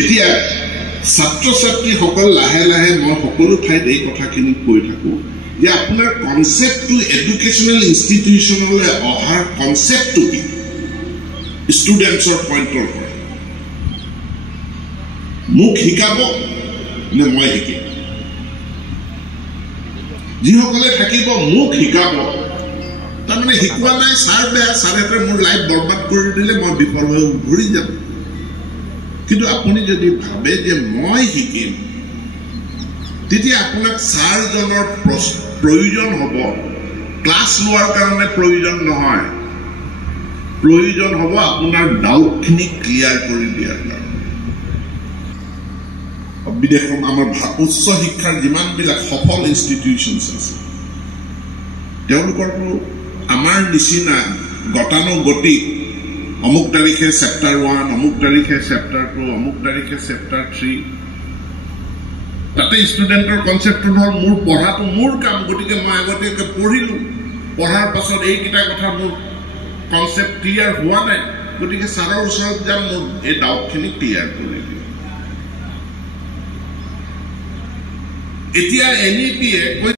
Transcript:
এতিয়া ছাত্ৰ ছাত্ৰীসকল লাহে লাহে মই সকলো ঠাইত এই কথাখিনি কৈ থাকোঁ যে আপোনাৰ কনচেপ্টটো এডুকেশ্যনেল ইনষ্টিটিউশ্যনলৈ অহাৰ কনচেপ্টটো কি ষ্টুডেণ্টছৰ পইণ্টৰ পৰা মোক শিকাব নে মই শিকিম যিসকলে থাকিব মোক শিকাব তাৰমানে শিকোৱা নাই ছাৰ বেয়া ছাৰে মোৰ লাইফ বৰবাদ কৰি দিলে মই বিফল হৈ ঘূৰি যাম কিন্তু আপুনি যদি ভাবে যে মই শিকিম তেতিয়া আপোনাক ছাৰজনৰ প্ৰয়োজন হ'ব ক্লাছ লোৱাৰ কাৰণে প্ৰয়োজন নহয় প্ৰয়োজন হ'ব আপোনাৰ ডাউটখিনি ক্লিয়াৰ কৰি দিয়াৰ কাৰণে বিদেশত আমাৰ উচ্চ শিক্ষাৰ যিমানবিলাক সফল ইনষ্টিটিউশ্যনছ আছে তেওঁলোকৰতো আমাৰ নিচিনা গতানুগতিক অমুক তাৰিখে চেপ্টাৰ 1 অমুক তাৰিখে চেপ্টাৰ 2 অমুক তাৰিখে চেপ্টাৰ 3 তাতে ষ্টুডেণ্টৰ কনচেপ্টটো হ'ল মোৰ পঢ়াটো মোৰ কাম গতিকে মই আগতীয়াকৈ পঢ়িলোঁ পঢ়াৰ পাছত এইকেইটা কথা মোৰ কনচেপ্ট ক্লিয়াৰ হোৱা নাই গতিকে ছাৰৰ ওচৰত যাম মোৰ এই ডাউটখিনি ক্লিয়াৰ কৰি দিওঁ এতিয়া NEP